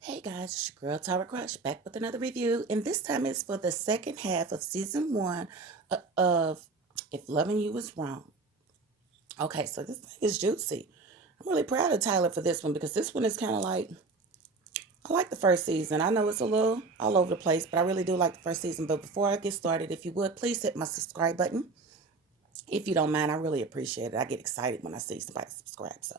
Hey guys, it's your girl Tyra Crush back with another review, and this time it's for the second half of season one of If Loving You Was Wrong. Okay, so this thing is juicy. I'm really proud of Tyler for this one because this one is kind of like I like the first season. I know it's a little all over the place, but I really do like the first season. But before I get started, if you would please hit my subscribe button. If you don't mind, I really appreciate it. I get excited when I see somebody subscribe. So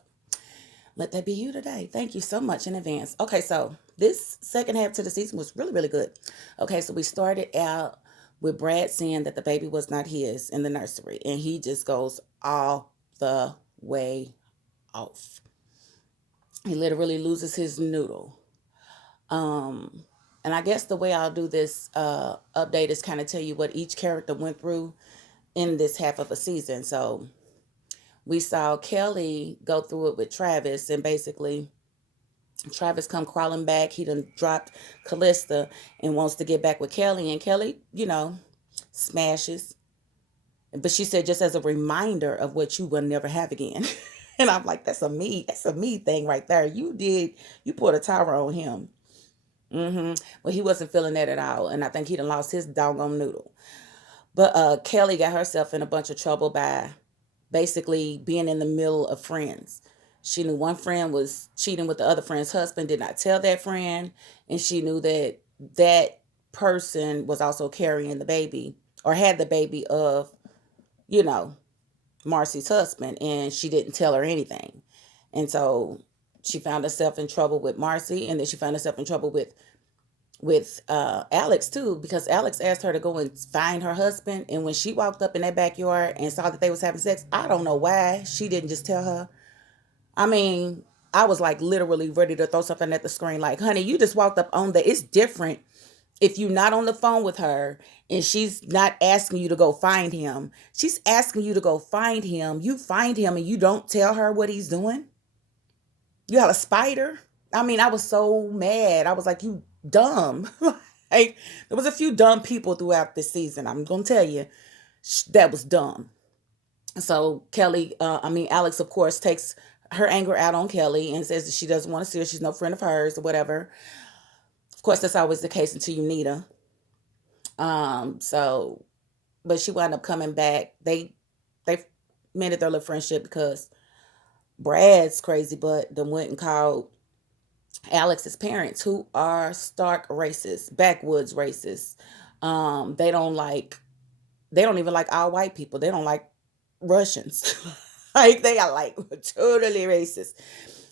let that be you today. Thank you so much in advance. Okay, so this second half to the season was really, really good. Okay, so we started out with Brad saying that the baby was not his in the nursery, and he just goes all the way off. He literally loses his noodle. Um, and I guess the way I'll do this update is kind of tell you what each character went through in this half of a season. So we saw Kelly go through it with Travis, and basically Travis come crawling back. He done dropped Callista and wants to get back with Kelly. And Kelly, smashes. But she said, just as a reminder of what you will never have again. And I'm like, that's a me thing right there. You put a tower on him. Well, he wasn't feeling that at all. And I think he done lost his doggone noodle. But Kelly got herself in a bunch of trouble by basically being in the middle of friends. She knew one friend was cheating with the other friend's husband, did not tell that friend, and she knew that that person was also carrying the baby or had the baby of, you know, Marcy's husband, and she didn't tell her anything. And so she found herself in trouble with Marcy, and then she found herself in trouble with Alex too, because Alex asked her to go and find her husband, and when she walked up in that backyard and saw that they was having sex, I don't know why she didn't just tell her. I mean, I was like literally ready to throw something at the screen, like, honey, you just walked up on that. It's different if you're not on the phone with her and she's not asking you to go find him. She's asking you to go find him. You find him and you don't tell her what he's doing. You got a spider. I mean, I was so mad. I was like, you dumb. Like, there was a few dumb people throughout this season. I'm gonna tell you, that was dumb. So Alex, of course, takes her anger out on Kelly and says that she doesn't want to see her. She's no friend of hers or whatever. Of course, that's always the case until you need her. So, but she wound up coming back. They mended their little friendship because Brad's crazy butt then went and called Alex's parents, who are stark racists, backwoods racists. They don't like, they don't even like all white people. They don't like Russians. Like they are like totally racist.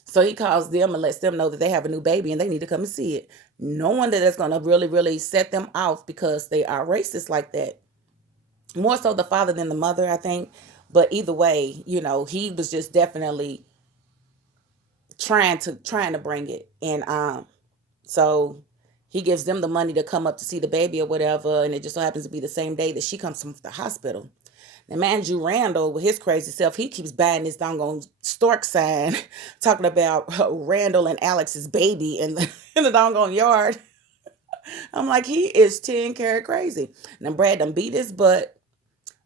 So he calls them and lets them know that they have a new baby and they need to come and see it. No wonder that's going to really, really set them off because they are racist like that. More so the father than the mother, I think. But either way, he was just definitely trying to bring it. And so he gives them the money to come up to see the baby or whatever, and it just so happens to be the same day that she comes from the hospital. Now, man, Randall, with his crazy self, he keeps buying this doggone stork sign talking about Randall and Alex's baby in the, in the doggone yard. I'm like, he is 10 karat crazy. Now, Brad done beat his butt,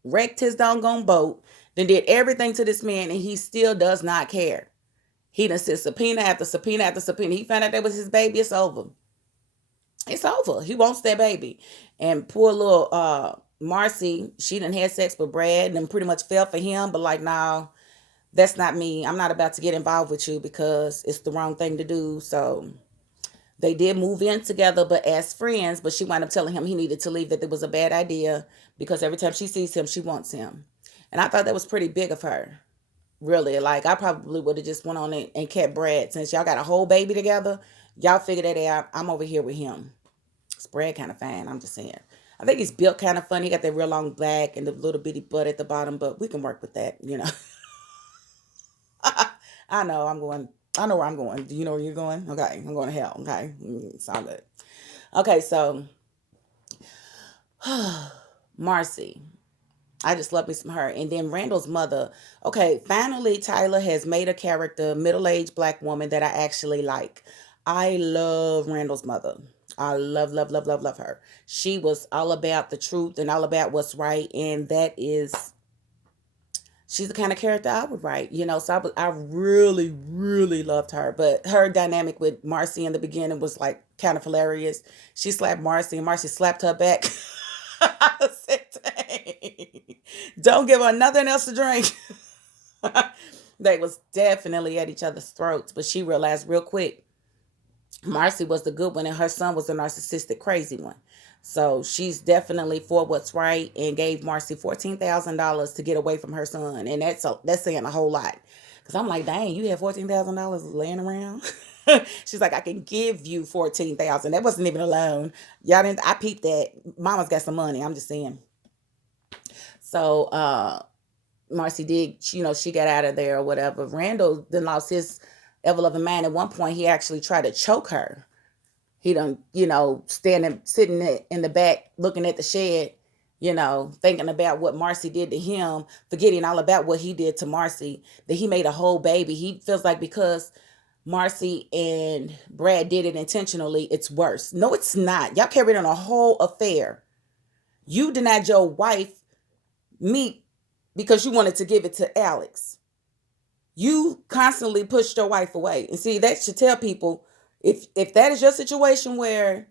wrecked his doggone boat, then did everything to this man, and he still does not care. He done said subpoena after subpoena after subpoena. He found out that was his baby. It's over. It's over. He wants that baby. And poor little Marcy, she done had sex with Brad and pretty much fell for him, but like, no, that's not me. I'm not about to get involved with you because it's the wrong thing to do. So they did move in together, but as friends, but she wound up telling him he needed to leave, that it was a bad idea because every time she sees him, she wants him. And I thought that was pretty big of her. Really, like I probably would have just went on and kept Brad since y'all got a whole baby together. Y'all figure that out. I'm over here with him. Brad kind of fine. I'm just saying. I think he's built kind of funny. He got that real long back and the little bitty butt at the bottom, but we can work with that. I know I'm going. I know where I'm going. Do you know where you're going? Okay, I'm going to hell. Okay, sound good. Okay, so Marcy. I just love me some her. And then Randall's mother. Okay, finally Tyler has made a character, middle-aged black woman that I actually like. I love Randall's mother. I love, love, love, love, love her. She was all about the truth and all about what's right. And she's the kind of character I would write, So I really, really loved her. But her dynamic with Marcy in the beginning was like kind of hilarious. She slapped Marcy, and Marcy slapped her back. I said, dang, don't give her nothing else to drink. They was definitely at each other's throats, but she realized real quick Marcy was the good one and her son was the narcissistic crazy one. So she's definitely for what's right and gave Marcy $14,000 to get away from her son, and that's saying a whole lot. Cause I'm like, dang, you have $14,000 laying around. She's like, I can give you 14,000. That wasn't even a loan. Y'all didn't. I peeped that. Mama's got some money. I'm just saying. So Marcy did, she got out of there or whatever. Randall then lost his ever loving mind. At one point, he actually tried to choke her. He done, sitting in the back looking at the shed, thinking about what Marcy did to him, forgetting all about what he did to Marcy, that he made a whole baby. He feels like because Marcy and Brad did it intentionally, it's worse. No, it's not. Y'all carried on a whole affair. You denied your wife meat because you wanted to give it to Alex. You constantly pushed your wife away. And see, that should tell people, if that is your situation where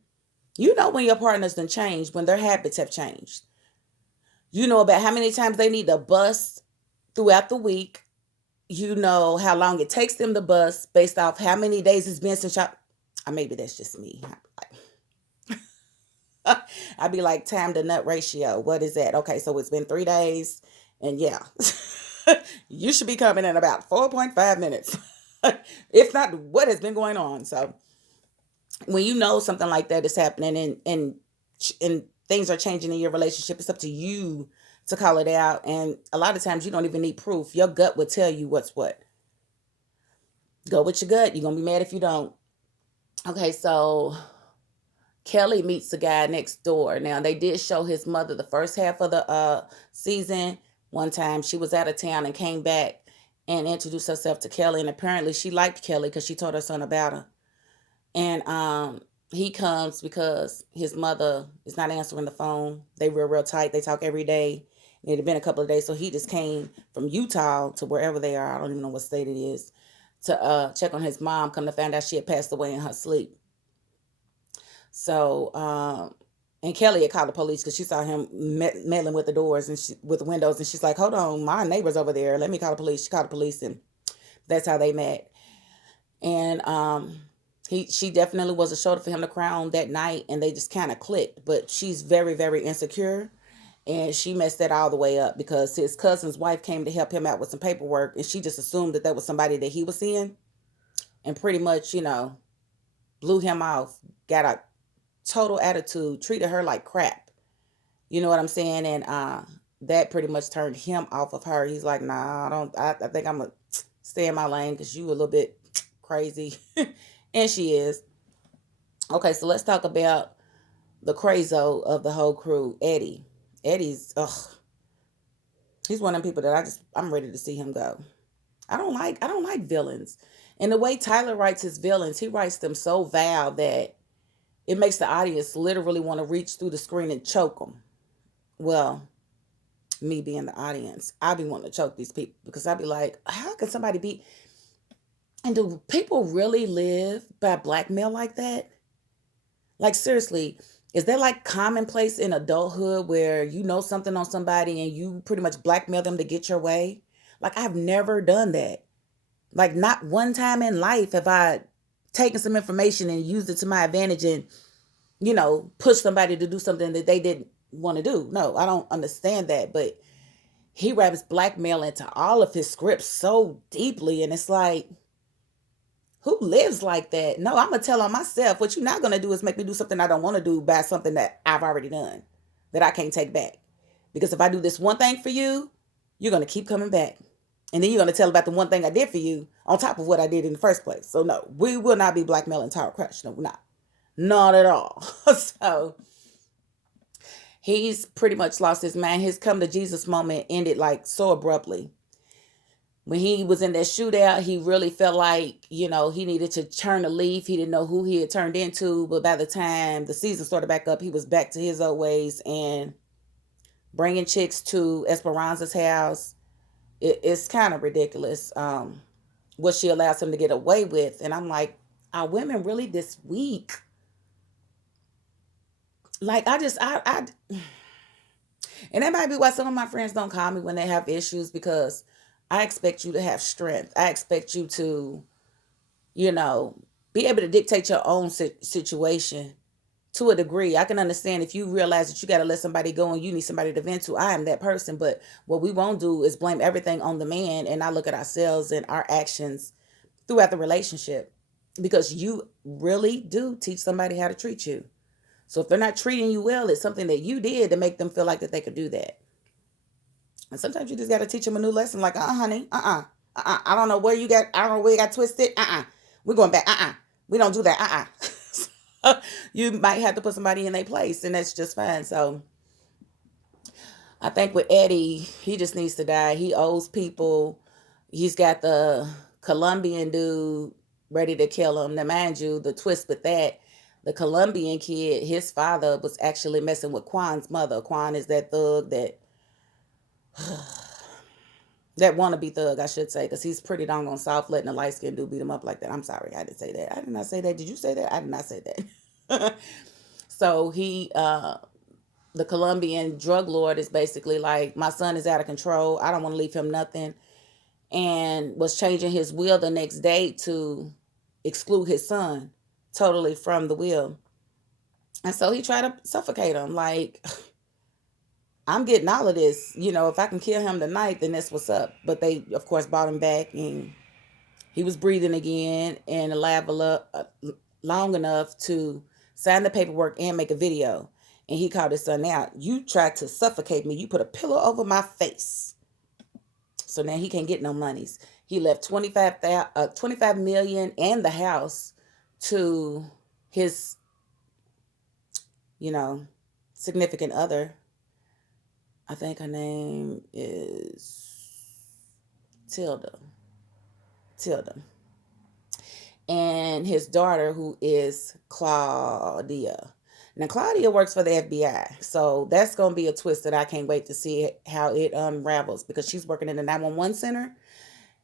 when your partners done changed, when their habits have changed. You know about how many times they need to bust throughout the week. You know how long it takes them to bust based off how many days it's been since y'all. Maybe that's just me. I'd be like, time to nut ratio. What is that? Okay, so it's been 3 days. And yeah, you should be coming in about 4.5 minutes. If not, what has been going on? So when you know something like that is happening and things are changing in your relationship, it's up to you to call it out. And a lot of times you don't even need proof. Your gut will tell you what's what. Go with your gut. You're going to be mad if you don't. Okay, so Kelly meets the guy next door. Now, they did show his mother the first half of the season. One time she was out of town and came back and introduced herself to Kelly. And apparently she liked Kelly because she told her son about her. And he comes because his mother is not answering the phone. They were real tight. They talk every day. It had been a couple of days. So he just came from Utah to wherever they are. I don't even know what state it is. To check on his mom. Come to find out she had passed away in her sleep. So, and Kelly had called the police because she saw him meddling with the doors and with the windows. And she's like, hold on, my neighbor's over there. Let me call the police. She called the police and that's how they met. And she definitely was a shoulder for him to cry on that night. And they just kind of clicked. But she's very, very insecure. And she messed that all the way up because his cousin's wife came to help him out with some paperwork. And she just assumed that was somebody that he was seeing. And pretty much, blew him off. Got a total attitude. Treated her like crap. You know what I'm saying? And that pretty much turned him off of her. He's like, nah, I think I'm going to stay in my lane because you a little bit crazy. And she is. Okay, so let's talk about the crazo of the whole crew, Eddie. Eddie's, he's one of them people that I'm ready to see him go. I don't like villains. And the way Tyler writes his villains, he writes them so vile that it makes the audience literally want to reach through the screen and choke them. Well, me being the audience, I be wanting to choke these people because I be like, how can somebody be? And do people really live by blackmail like that? Like, seriously, is that like commonplace in adulthood where you know something on somebody and you pretty much blackmail them to get your way? Like, I've never done that. Like, not one time in life have I taken some information and used it to my advantage and, push somebody to do something that they didn't want to do. No, I don't understand that. But he wraps blackmail into all of his scripts so deeply. And it's like, who lives like that? No, I'm going to tell on myself. What you're not going to do is make me do something I don't want to do by something that I've already done that I can't take back. Because if I do this one thing for you, you're going to keep coming back. And then you're going to tell about the one thing I did for you on top of what I did in the first place. So no, we will not be blackmailing Tower Crush. No, we're not. Not at all. So he's pretty much lost his mind. His come to Jesus moment ended like so abruptly. When he was in that shootout, he really felt like, he needed to turn a leaf. He didn't know who he had turned into. But by the time the season started back up, he was back to his old ways and bringing chicks to Esperanza's house, It's kind of ridiculous what she allows him to get away with. And I'm like, are women really this weak? Like, and that might be why some of my friends don't call me when they have issues, because I expect you to have strength. I expect you to, you know, be able to dictate your own situation to a degree. I can understand if you realize that you got to let somebody go and you need somebody to vent to. I am that person. But what we won't do is blame everything on the man and not look at ourselves and our actions throughout the relationship, because you really do teach somebody how to treat you. So if they're not treating you well, it's something that you did to make them feel like that they could do that. And sometimes you just got to teach them a new lesson, like, honey, I don't know where you got, I don't know where you got twisted. We're going back. We don't do that. You might have to put somebody in their place, and that's just fine. So I think with Eddie, he just needs to die. He owes people. He's got the Colombian dude ready to kill him. Now, mind you, the twist with that, the Colombian kid, his father was actually messing with Quan's mother. Quan is that thug that wannabe thug, I should say, because he's pretty doggone soft, letting a light skinned dude beat him up like that. I'm sorry, I didn't say that. I did not say that. Did you say that? I did not say that. So the Colombian drug lord is basically like, my son is out of control. I don't want to leave him nothing. And was changing his will the next day to exclude his son totally from the will. And so he tried to suffocate him. Like, I'm getting all of this. If I can kill him tonight, then that's what's up. But they, of course, brought him back, and he was breathing again and alive long enough to sign the paperwork and make a video. And he called his son out. You tried to suffocate me. You put a pillow over my face. So now he can't get no monies. He left 25 million and the house to his, significant other. I think her name is Tilda. And his daughter, who is Claudia. Now, Claudia works for the FBI. So that's going to be a twist that I can't wait to see how it unravels, because she's working in the 911 center,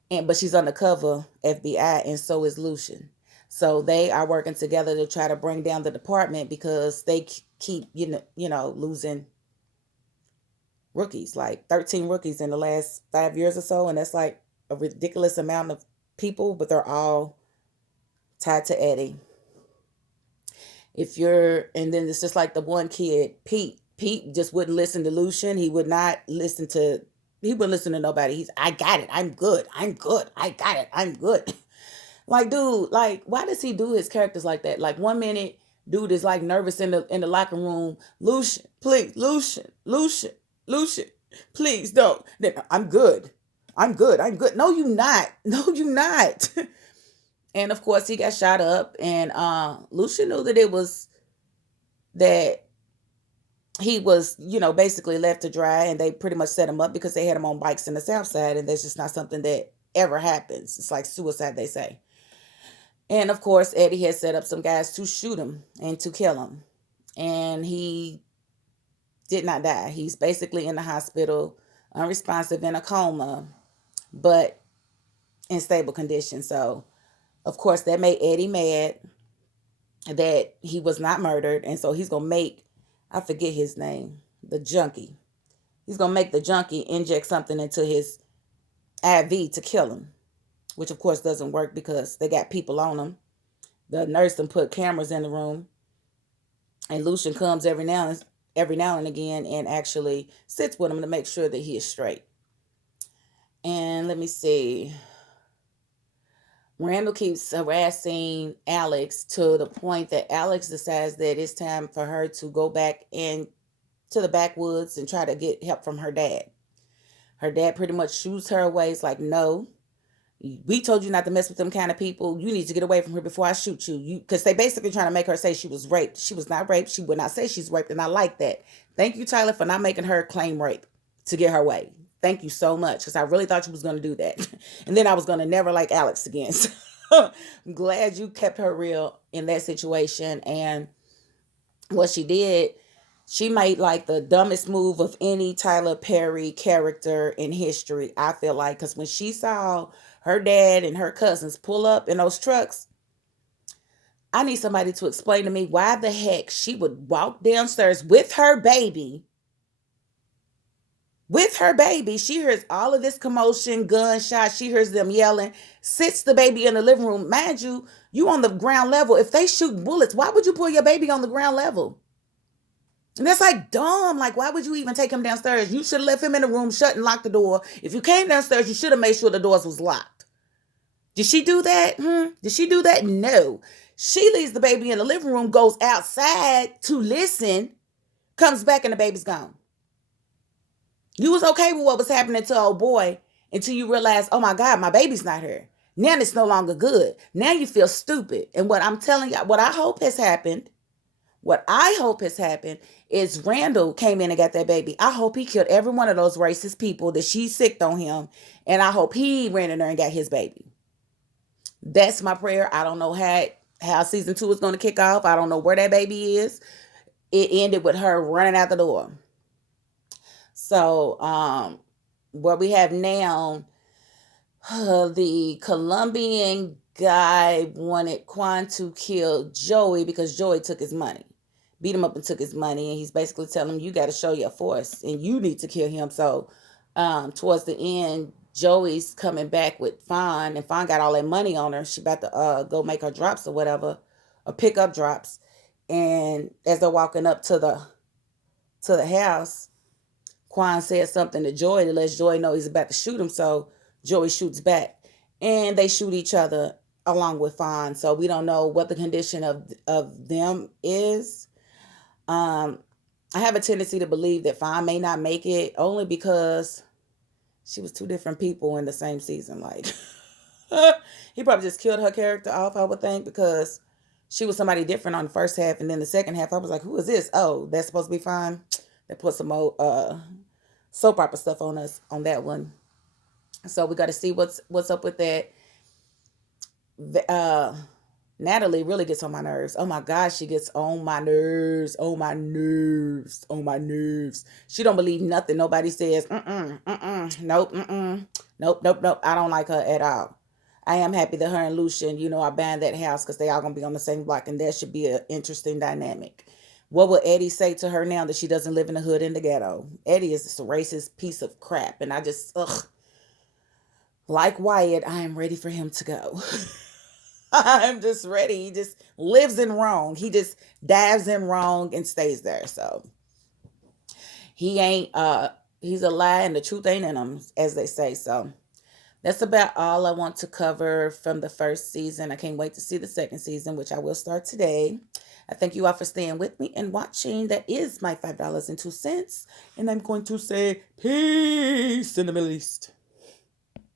but she's undercover FBI, and so is Lucian. So they are working together to try to bring down the department, because they keep, losing rookies, like 13 rookies in the last 5 years or so. And that's like a ridiculous amount of people, but they're all tied to Eddie. And then it's just like the one kid, Pete. Pete just wouldn't listen to Lucian. He wouldn't listen to nobody. I got it. I'm good. I got it. I'm good. Like, dude, like, why does he do his characters like that? Like, 1 minute, dude is like nervous in the locker room. Lucian, please, Lucian, please don't. Then I'm good. No, you not. And of course, he got shot up, and Lucian knew that he was, basically left to dry, and they pretty much set him up because they had him on bikes in the South Side, and that's just not something that ever happens. It's like suicide, they say. And of course, Eddie had set up some guys to shoot him and to kill him, and he did not die. He's basically in the hospital, unresponsive, in a coma, but in stable condition. So, of course, that made Eddie mad that he was not murdered. And so he's going to make, I forget his name, the junkie. He's going to make the junkie inject something into his IV to kill him, which of course doesn't work because they got people on him. The nurse done put cameras in the room, and Lucian comes every now and again and actually sits with him to make sure that he is straight. And let me see. Randall keeps harassing Alex to the point that Alex decides that it's time for her to go back into the backwoods and try to get help from her dad. Her dad pretty much shooes her away. It's like, no, we told you not to mess with them kind of people. You need to get away from her before I shoot you. Because they basically trying to make her say she was raped. She was not raped. She would not say she's raped. And I like that. Thank you, Tyler, for not making her claim rape to get her way. Thank you so much, because I really thought you was going to do that. And then I was going to never like Alex again. So I'm glad you kept her real in that situation. And what she did, She made like the dumbest move of any Tyler Perry character in history, I feel like, because when she saw her dad and her cousins pull up in those trucks, I need somebody to explain to me why the heck she would walk downstairs with her baby. With her baby, she hears all of this commotion, gunshots. She hears them yelling, sits the baby in the living room. Mind you, you on the ground level. If they shoot bullets, why would you pull your baby on the ground level? And that's like dumb. Like, why would you even take him downstairs? You should have left him in the room, shut and locked the door. If you came downstairs, you should have made sure the doors was locked. Did she do that? Did she do that? No. She leaves the baby in the living room, goes outside to listen, comes back and the baby's gone. You was okay with what was happening to old boy until you realize, oh my God, my baby's not here. Now it's no longer good. Now you feel stupid. And what I'm telling you, what I hope has happened is Randall came in and got that baby. I hope he killed every one of those racist people that she sicked on him. And I hope he ran in there and got his baby. That's my prayer. I don't know how season 2 is going to kick off. I don't know where that baby is. It ended with her running out the door. So, what we have now, the Colombian guy wanted Quan to kill Joey because Joey took his money. Beat him up and took his money. And he's basically telling him, you got to show your force and you need to kill him. So, towards the end, Joey's coming back with Fawn, and Fawn got all that money on her. She about to go make her drops or whatever, or pick up drops. And as they're walking up to the house, Quan said something to Joey that lets Joey know he's about to shoot him. So Joey shoots back, and they shoot each other along with Fawn. So we don't know what the condition of them is. I have a tendency to believe that Fawn may not make it, only because she was 2 different people in the same season. Like, he probably just killed her character off, I would think, because she was somebody different on the first half, and then the second half, I was like, who is this? Oh, that's supposed to be Fawn. They put some old soap opera stuff on us on that one. So we got to see what's up with that. Natalie really gets on my nerves. Oh my gosh, she gets on my nerves. Oh my nerves. Oh my nerves. She don't believe nothing nobody says. Nope. Nope. I don't like her at all. I am happy that her and Lucian, are buying that house because they all gonna be on the same block, and that should be an interesting dynamic. What will Eddie say to her now that she doesn't live in the hood in the ghetto? Eddie is this racist piece of crap, and I just like Wyatt, I am ready for him to go. I'm just ready. He just lives in wrong. He just dives in wrong and stays there. So he ain't he's a lie and the truth ain't in him, as they say. So that's about all I want to cover from the first season. I can't wait to see the second season, which I will start today. I thank you all for staying with me and watching. That is my $5.02. And I'm going to say peace in the Middle East.